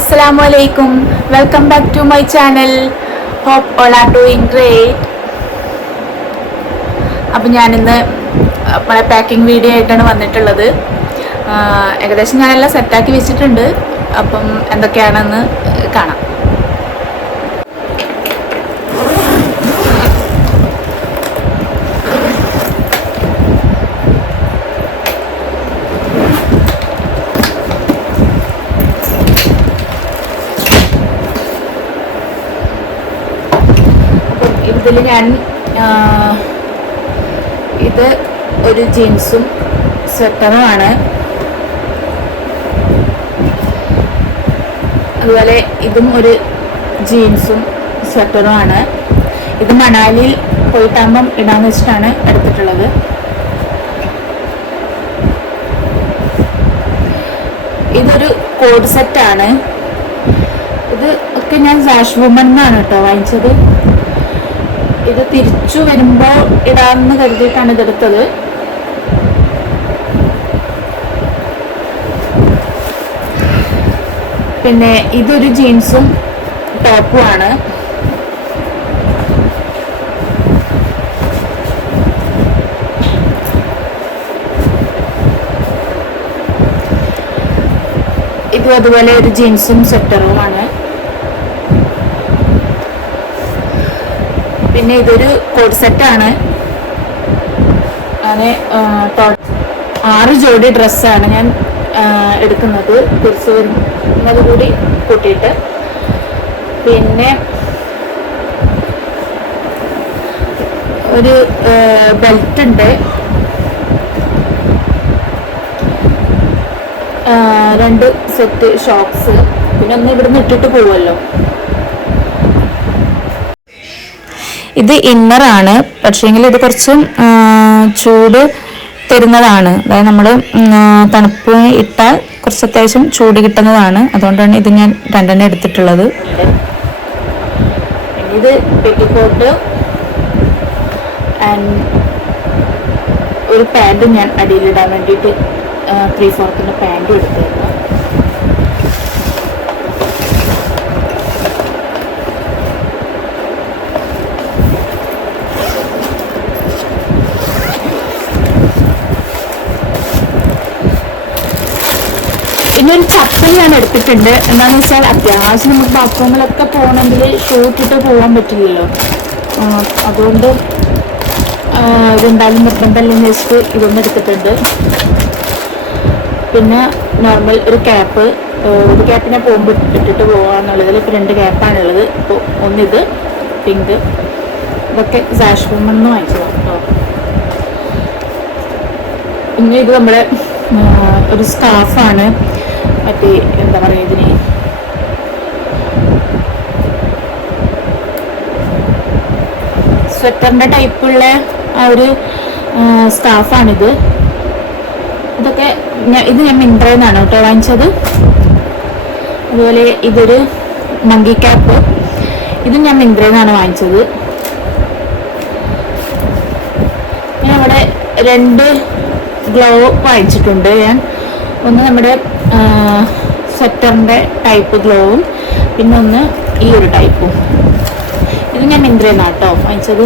Assalamualaikum. Welcome back to my channel. Hope all are doing great. അപ്പോൾ ഞാനിന്ന് നമ്മുടെ packing video ആയിട്ടാണ് വന്നിട്ടുള്ളത്. ഏകദേശം ഞാനെല്ലാം സെറ്റാക്കി വെച്ചിട്ടുണ്ട്. അപ്പം എന്തൊക്കെയാണെന്ന് കാണാം. ഇതിൽ ഞാൻ ഇത് ഒരു ജീൻസും സ്വെറ്ററുമാണ്. അതുപോലെ ഇതും ഒരു ജീൻസും സ്വെറ്ററുമാണ്. ഇത് മണാലിയിൽ പോയിട്ടാകുമ്പം ഇടാന്ന് വെച്ചിട്ടാണ് എടുത്തിട്ടുള്ളത്. ഇതൊരു കോഡ് സെറ്റാണ്. ഇത് ഒക്കെ ഞാൻ സാഷ് വുമൺ എന്നാണ് കേട്ടോ വാങ്ങിച്ചത്. ഇത് തിരിച്ചു വരുമ്പോൾ ഇടാമെന്ന് കരുതിയിട്ടാണ് ഇതെടുത്തത്. പിന്നെ ഇതൊരു ജീൻസും ടോപ്പുമാണ്. ഇതും അതുപോലെ ഒരു ജീൻസും സ്വെറ്ററുമാണ്. പിന്നെ ഇതൊരു കോഡ് സെറ്റാണ്. അങ്ങനെ 6 ജോഡി ഡ്രസ്സാണ് ഞാൻ എടുക്കുന്നത് തിരിച്ചു വരുന്നത് കൂടി കൂട്ടിയിട്ട്. പിന്നെ ഒരു ബെൽറ്റ് ഉണ്ട്. 2 സെറ്റ് ഷോക്സ്. പിന്നെ ഒന്ന് ഇവിടുന്ന് ഇട്ടിട്ട് പോവുമല്ലോ. ഇത് ഇന്നറാണ്. പക്ഷേങ്കിൽ ഇത് കുറച്ച് ചൂട് തരുന്നതാണ്. അതായത് നമ്മൾ തണുപ്പ് ഇട്ടാൽ കുറച്ച് അത്യാവശ്യം ചൂട് കിട്ടുന്നതാണ്. അതുകൊണ്ടാണ് ഇത് ഞാൻ 2 എടുത്തിട്ടുള്ളത്. ഇത് പെറ്റിക്കോട്ട് ആൻഡ് ഒരു പാൻറ്റും ഞാൻ അടിയിലിടാൻ വേണ്ടിയിട്ട് 3/4 പാൻറ്റും എടുത്തിരുന്നു. പിന്നെ ഒരു ചപ്പൽ ഞാൻ എടുത്തിട്ടുണ്ട്. എന്താണെന്ന് വെച്ചാൽ അത്യാവശ്യം നമുക്ക് ബാത്റൂമിലൊക്കെ പോകണമെങ്കിൽ ഷൂ ഇട്ടിട്ട് പോകാൻ പറ്റില്ലല്ലോ. അതുകൊണ്ട് ഇതെന്തായാലും നിർബന്ധമല്ലെന്ന് വെച്ചിട്ട് ഇതൊന്നും എടുത്തിട്ടുണ്ട്. പിന്നെ നോർമൽ ഒരു ക്യാപ്പ്. ഒരു ക്യാപ്പ് ഞാൻ പോകുമ്പോൾ ഇട്ടിട്ട് പോകാന്നുള്ളതിൽ ഇപ്പോൾ 2 ക്യാപ്പാണുള്ളത്. ഇപ്പോൾ ഒന്നിത് പിങ്ക്. ഇതൊക്കെ സാഷ് വുമൺ വാങ്ങിച്ചതാണ് കേട്ടോ. പിന്നെ ഇത് നമ്മുടെ ഒരു സ്കാർഫാണ്. മറ്റേ എന്താ പറയുക, ഇതിന് സ്വെറ്ററിൻ്റെ ടൈപ്പുള്ള ആ ഒരു സ്കാർഫാണിത്. ഇതൊക്കെ ഇത് ഞാൻ മിന്ത്രയിൽ നിന്നാണ് കേട്ടോ വാങ്ങിച്ചത്. അതുപോലെ ഇതൊരു മങ്കി ക്യാപ്പ്. ഇത് ഞാൻ മിന്ത്രയിൽ നിന്നാണ് വാങ്ങിച്ചത്. ഞാൻ ഇവിടെ 2 ഗ്ലോ വാങ്ങിച്ചിട്ടുണ്ട് ഞാൻ. ഒന്ന് നമ്മുടെ സ്വെറ്ററിൻ്റെ ടൈപ്പ് ഗ്ലോവും പിന്നെ ഒന്ന് ഈ ഒരു ടൈപ്പും. ഇത് ഞാൻ മിന്ത്രയിൽ നിന്നാണ് കേട്ടോ വാങ്ങിച്ചത്.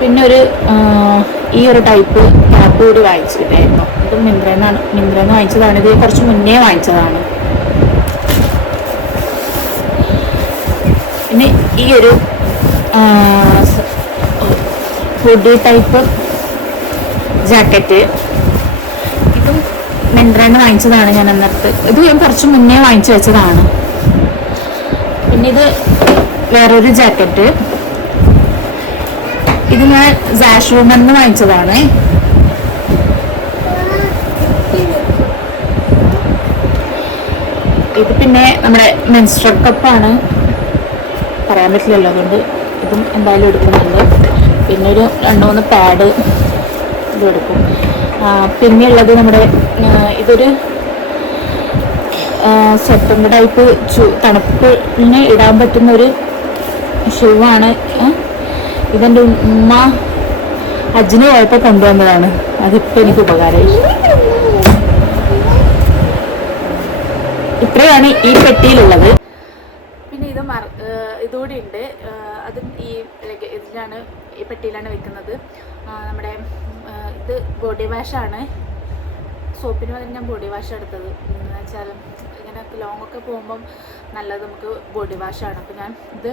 പിന്നെ ഒരു ഈ ഒരു ടൈപ്പ് ക്യാപ്പ് കൂടി വാങ്ങിച്ചിട്ടായിരുന്നു. ഇത് മിന്ത്രയിൽ നിന്ന് വാങ്ങിച്ചതാണ്. ഇത് കുറച്ച് മുന്നേ വാങ്ങിച്ചതാണ്. പിന്നെ ഈ ഒരു ഹുഡി ടൈപ്പ് ജാക്കറ്റ്. ഇതും മിന്ത്രയിൽ നിന്ന് വാങ്ങിച്ചതാണ് ഞാൻ അന്നത്തെ. ഇത് ഞാൻ കുറച്ച് മുന്നേ വാങ്ങിച്ചു വെച്ചതാണ്. പിന്നെ ഇത് വേറൊരു ജാക്കറ്റ്. ഇത് ഞാൻ സാഷ് വുമൺ നിന്ന് വാങ്ങിച്ചതാണ്. ഇത് പിന്നെ നമ്മുടെ മെൻസ്ട്രൽ കപ്പാണ്. പറയാൻ പറ്റില്ലല്ലോ, അതുകൊണ്ട് ഇതും എന്തായാലും എടുക്കുന്നുണ്ട്. പിന്നെ ഒരു 2-3 പാഡ് ഇതും എടുക്കും. പിന്നെ ഉള്ളത് നമ്മുടെ ഇതൊരു സ്വെറ്ററിൻ്റെ ടൈപ്പ് തണുപ്പിന് ഇടാൻ പറ്റുന്ന ഒരു ഷൂ ആണ്. ഇതെൻ്റെ ഉമ്മ ഹജ്ജിന് പോയപ്പോൾ കൊണ്ടുവന്നതാണ്. അതിപ്പോൾ എനിക്ക് ഉപകാരമായി. ഇത്രയാണ് ഈ പെട്ടിയിലുള്ളത്. പിന്നെ ഇതുകൂടി ഉണ്ട്. അതും ഇതിലാണ്, ഈ പെട്ടിയിലാണ് വെക്കുന്നത്. നമ്മുടെ ഇത് ബോഡി വാഷാണ്. സോപ്പിന് പകരം ഞാൻ ബോഡി വാഷ് എടുത്തത്. എന്ന് വെച്ചാൽ ഇങ്ങനെ ലോങ്ങൊക്കെ പോകുമ്പം നല്ലത് നമുക്ക് ബോഡി വാഷാണ്. അപ്പോൾ ഞാൻ ഇത്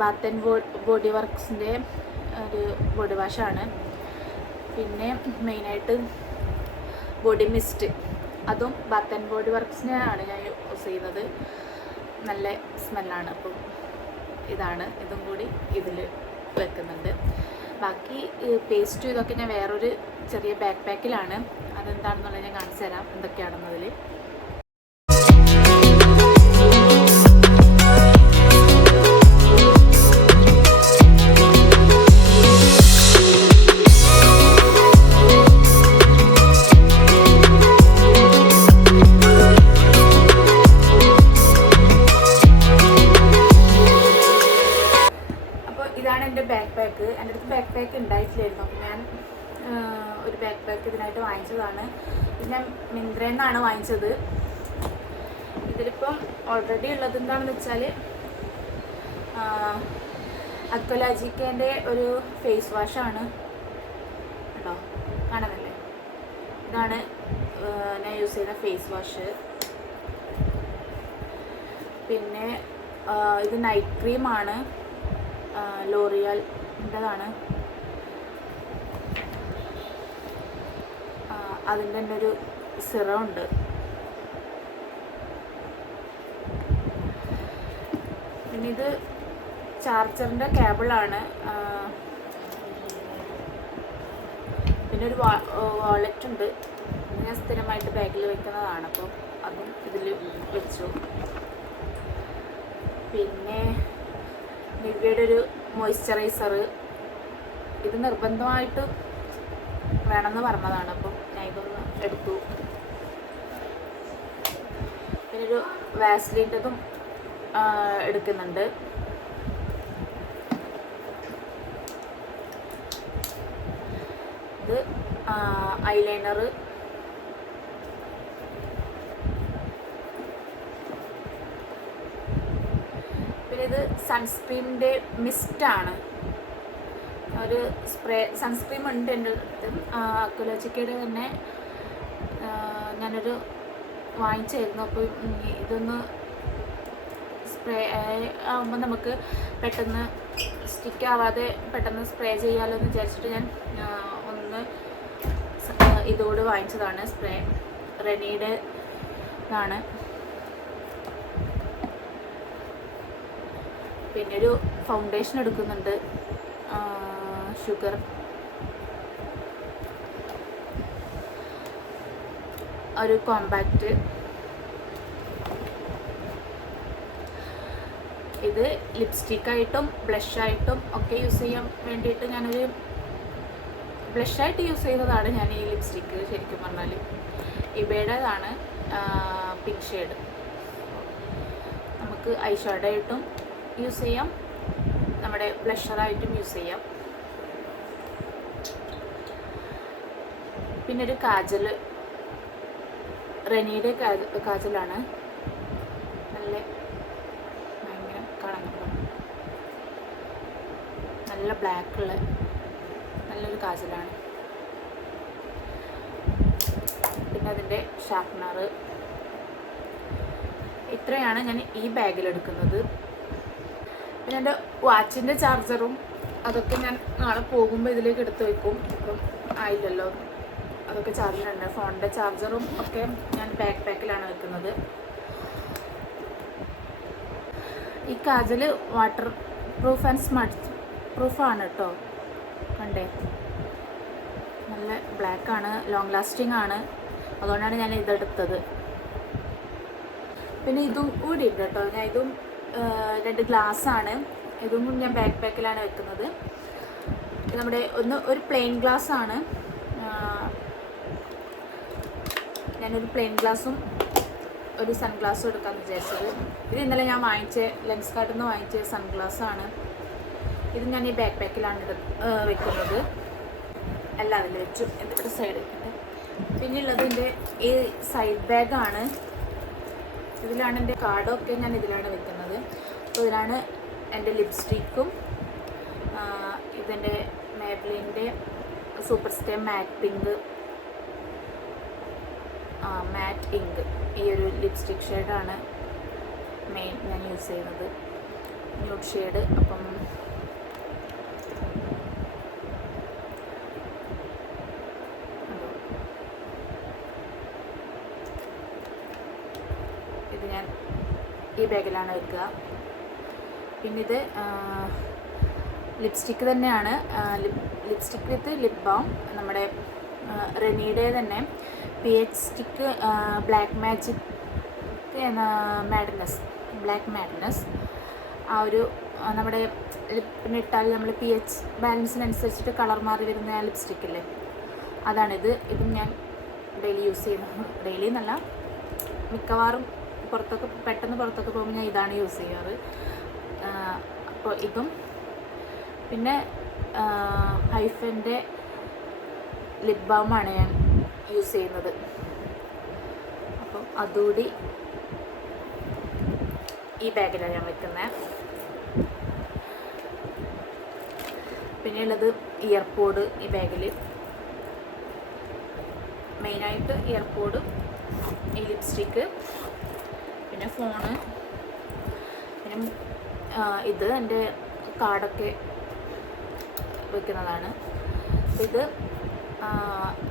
ബാത്ത് ആൻഡ് ബോഡി വർക്ക്സിൻ്റെ ഒരു ബോഡി വാഷാണ്. പിന്നെ മെയിനായിട്ട് ബോഡി മിസ്റ്റ്, അതും ബാത്ത് ആൻഡ് ബോഡി വർക്ക്സിനെയാണ് ഞാൻ യൂസ് ചെയ്യുന്നത്. നല്ല സ്മെല്ലാണ്. അപ്പം ഇതും കൂടി ഇതിൽ വെക്കുന്നുണ്ട്. ബാക്കി പേസ്റ്റും ഇതൊക്കെ ഞാൻ വേറൊരു ചെറിയ ബാക്ക് പാക്കിലാണ്. അതെന്താണെന്നുള്ളത് ഞാൻ കാണിച്ചു തരാം എന്തൊക്കെയാണെന്നതിൽ. ഇതാണ് എൻ്റെ ബാക്ക് പാക്ക്. എൻ്റെ അടുത്ത് ബാക്ക് പാക്ക് ഉണ്ടായിട്ടില്ലായിരുന്നു. അപ്പോൾ ഞാൻ ഒരു ബാക്ക് പാക്ക് ഇതിനായിട്ട് വാങ്ങിച്ചതാണ്. ഇത് ഞാൻ മിന്ത്രയിൽ നിന്നാണ് വാങ്ങിച്ചത്. ഇതിലിപ്പം ഓൾറെഡി ഉള്ളത് എന്താണെന്ന് വെച്ചാൽ അക്വലാജിക്കേൻ്റെ ഒരു ഫേസ് വാഷാണ്. ഉണ്ടോ, കാണുന്നില്ലേ? ഇതാണ് ഞാൻ യൂസ് ചെയ്യുന്ന ഫേസ് വാഷ്. പിന്നെ ഇത് നൈറ്റ് ക്രീമാണ്, ലോറിയലിൻ്റെതാണ്. അതിൻ്റെ തന്നെ ഒരു സിറം ഉണ്ട്. പിന്നെ ഇത് ചാർജറിൻ്റെ കേബിളാണ്. പിന്നെ ഒരു വാളറ്റ് ഉണ്ട്. ഞാൻ സ്ഥിരമായിട്ട് ബാഗിൽ വെക്കുന്നതാണ്. അപ്പോൾ അതും ഇതിൽ വെച്ചു. പിന്നെ നിവ്യയുടെ ഒരു മോയ്സ്ചറൈസർ, ഇത് നിർബന്ധമായിട്ട് വേണമെന്ന് പറഞ്ഞതാണ്. അപ്പം ഞാൻ ഇതൊന്ന് എടുത്തു. പിന്നെ ഒരു വാസ്ലിൻ്റെതും എടുക്കുന്നുണ്ട്. ഇത് ഐലൈനർ. പിന്നെ ഇത് സൺസ്ക്രീനിൻ്റെ മിസ്റ്റാണ്. ഒരു സ്പ്രേ സൺസ്ക്രീം ഉണ്ട് എൻ്റെ അടുത്ത്. അക്വലാജിക്കയുടെ തന്നെ ഞാനൊരു വാങ്ങിച്ചായിരുന്നു. അപ്പോൾ ഇതൊന്ന് സ്പ്രേ ആകുമ്പോൾ നമുക്ക് പെട്ടെന്ന് സ്റ്റിക്ക് ആവാതെ പെട്ടെന്ന് സ്പ്രേ ചെയ്യാമല്ലോ എന്ന് വിചാരിച്ചിട്ട് ഞാൻ ഒന്ന് ഇതുകൂടെ വാങ്ങിച്ചതാണ്. സ്പ്രേ റെനിയുടെ ഇതാണ്. പിന്നെ ഒരു ഫൗണ്ടേഷൻ എടുക്കുന്നുണ്ട്, ഷുഗർ. ഒരു കോമ്പാക്റ്റ്. ഇത് ലിപ്സ്റ്റിക്കായിട്ടും ബ്ലഷായിട്ടും ഒക്കെ യൂസ് ചെയ്യാൻ വേണ്ടിയിട്ട് ഞാനൊരു ബ്ലഷായിട്ട് യൂസ് ചെയ്യുന്നതാണ് ഞാൻ ഈ ലിപ്സ്റ്റിക്ക്. ശരിക്കും പറഞ്ഞാൽ ഇബേഡേതാണ്, പിങ്ക് ഷെയ്ഡ്. നമുക്ക് ഐ ഷാഡോ ആയിട്ടും യൂസ് ചെയ്യാം, നമ്മുടെ ബ്ലഷറായിട്ടും യൂസ് ചെയ്യാം. പിന്നെ ഒരു കാജൽ, റെനിയുടെ കാജലാണ്. നല്ല ഭയങ്കര കാണാൻ നല്ല ബ്ലാക്കുള്ള നല്ലൊരു കാജലാണ്. പിന്നെ അതിൻ്റെ ഷാർപ്നർ. ഇത്രയാണ് ഞാൻ ഈ ബാഗിലെടുക്കുന്നത്. പിന്നെ എൻ്റെ വാച്ചിൻ്റെ ചാർജറും അതൊക്കെ ഞാൻ നാളെ പോകുമ്പോൾ ഇതിലേക്ക് എടുത്ത് വയ്ക്കും. ഇപ്പം ആയില്ലല്ലോ, അതൊക്കെ ചാർജിലുണ്ട്. ഫോണിൻ്റെ ചാർജറും ഒക്കെ ഞാൻ ബാക്ക് പാക്കിലാണ് വെക്കുന്നത്. ഈ kajal waterproof and smudge പ്രൂഫാണ് കേട്ടോ. കണ്ടേ, നല്ല ബ്ലാക്കാണ്, ലോങ് ലാസ്റ്റിംഗ് ആണ്. അതുകൊണ്ടാണ് ഞാൻ ഇതെടുത്തത്. പിന്നെ ഇതും കൂടി ഉണ്ട് കേട്ടോ. ഞാൻ ഇതും 2 ഗ്ലാസ്സാണ്. ഇതും ഞാൻ ബാക്ക് പാക്കിലാണ് വെക്കുന്നത്. നമ്മുടെ ഒരു പ്ലെയിൻ ഗ്ലാസ്സാണ്. ഞാനൊരു പ്ലെയിൻ ഗ്ലാസും ഒരു സൺഗ്ലാസും എടുക്കാമെന്ന് വിചാരിച്ചത്. ഇത് ഇന്നലെ ഞാൻ ലെൻസ് കാർട്ടിൽ നിന്ന് വാങ്ങിച്ച സൺഗ്ലാസ്സാണ്. ഇത് ഞാൻ ഈ ബാക്ക് പാക്കിലാണ് വെക്കുന്നത്. എല്ലാം അതിൽ വെച്ചു. എന്നിട്ട് സൈഡ് വെക്കട്ടെ. പിന്നെയുള്ളത് എൻ്റെ ഈ സൈഡ് ബാഗാണ്. ഇതിലാണ് എൻ്റെ കാർഡൊക്കെ ഞാൻ ഇതിലാണ് വെക്കുന്നത്. അപ്പോൾ ഇതിലാണ് എൻ്റെ ലിപ്സ്റ്റിക്കും ഇതിൻ്റെ മേബ്ലിൻ്റെ സൂപ്പർ സ്റ്റേ മാറ്റ് പിങ്ക് മാറ്റ് ഇങ്ക് ഈ ഒരു ലിപ്സ്റ്റിക് ഷെയ്ഡാണ് മെയിൻ ഞാൻ യൂസ് ചെയ്യുന്നത്, ന്യൂഡ് ഷെയ്ഡ്. അപ്പം ഇത് ഞാൻ ഈ ബാഗിലാണ് വെക്കുക. പിന്നെ ഇത് ലിപ്സ്റ്റിക്ക് തന്നെയാണ്, ലിപ്സ്റ്റിക്ക് വിത്ത് ലിപ് ബാം. നമ്മുടെ റെനീയുടെ തന്നെ PH stick black magic black madness. ആ ഒരു നമ്മുടെ ലിപ്പിനിട്ടാൽ നമ്മൾ PH ബാലൻസിനനുസരിച്ചിട്ട് കളർ മാറി വരുന്ന ആ ലിപ്സ്റ്റിക്കില്ലേ, അതാണിത്. ഇതും ഞാൻ ഡെയിലി യൂസ് ചെയ്യുന്നത്. ഡെയിലി എന്നല്ല, മിക്കവാറും പെട്ടെന്ന് പുറത്തൊക്കെ പോകുമ്പോൾ ഞാൻ ഇതാണ് യൂസ് ചെയ്യാറ്. അപ്പോൾ ഇതും പിന്നെ ഹൈഫൻ്റെ ലിപ് ബാമാണ് ഞാൻ യൂസ് ചെയ്യുന്നത്. അപ്പം അതുകൂടി ഈ ബാഗിലാണ് ഞാൻ വെക്കുന്നത്. പിന്നെയുള്ളത് ഇയർപോഡ് ഈ ബാഗിൽ, മെയിനായിട്ട് ഇയർപോഡ്, ഈ ലിപ്സ്റ്റിക്ക്, പിന്നെ ഫോണ്, പിന്നെ ഇത് എൻ്റെ കാർഡൊക്കെ വെക്കുന്നതാണ്. ഇത്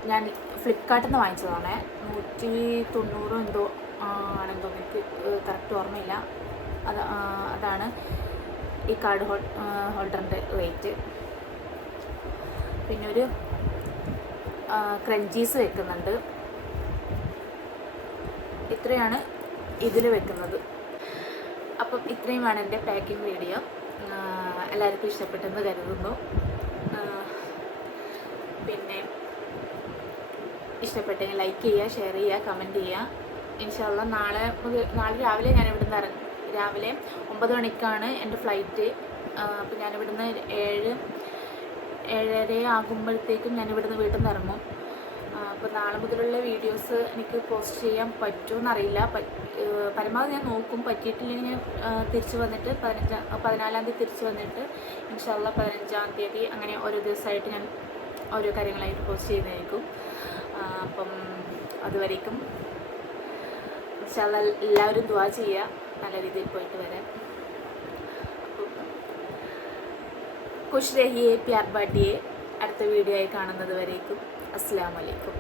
ഞാൻ ഫ്ലിപ്കാർട്ടിൽ നിന്ന് വാങ്ങിച്ചതാണ്. 190 എന്തോ ആണെന്ന് തോന്നുന്നു, എനിക്ക് കറക്റ്റ് ഓർമ്മയില്ല. അതാണ് ഈ കാർഡ് ഹോൾഡറിൻ്റെ റേറ്റ്. പിന്നെ ഒരു ക്രഞ്ചീസ് വെക്കുന്നുണ്ട്. ഇത്രയാണ് ഇതിൽ വെക്കുന്നത്. അപ്പം ഇത്രയുമാണ് എൻ്റെ പാക്കിംഗ് വീഡിയോ. എല്ലാവർക്കും ഇഷ്ടപ്പെട്ടെന്ന് കരുതുന്നു. പിന്നെ ഇഷ്ടപ്പെട്ടെങ്കിൽ ലൈക്ക് ചെയ്യുക, ഷെയർ ചെയ്യുക, കമൻറ്റ് ചെയ്യുക. ഇൻഷാല്ലാ നാളെ രാവിലെ ഞാൻ ഇവിടുന്ന് രാവിലെ 9 മണിക്കാണ് എൻ്റെ ഫ്ലൈറ്റ്. അപ്പോൾ ഞാനിവിടുന്ന് 7:30 ആകുമ്പോഴത്തേക്കും ഞാനിവിടുന്ന് വീട്ടിൽ നിന്ന് ഇറങ്ങും. അപ്പോൾ നാളെ മുതലുള്ള വീഡിയോസ് എനിക്ക് പോസ്റ്റ് ചെയ്യാൻ പറ്റുമെന്നറിയില്ല. പരമാവധി ഞാൻ നോക്കും. പറ്റിയിട്ടില്ലെങ്കിൽ ഞാൻ തിരിച്ച് വന്നിട്ട് 14-ാം തീയതി തിരിച്ച് വന്നിട്ട് ഇൻഷാല്ലാ 15-ാം തീയതി അങ്ങനെ ഓരോ ദിവസമായിട്ട് ഞാൻ ഓരോ കാര്യങ്ങളായിട്ട് പോസ്റ്റ് ചെയ്യുന്നതായിരിക്കും. അപ്പം അതുവരേക്കും ഇൻഷാല്ലാ എല്ലാവരും ദുആ ചെയ്യുക, നല്ല രീതിയിൽ പോയിട്ട് വരാൻ. ഖുഷ് രഹിയേ, പ്യാർ ബാട്ടിയേ. അടുത്ത വീഡിയോ ആയി കാണുന്നത് വരേക്കും അസ്സലാമു അലൈക്കും.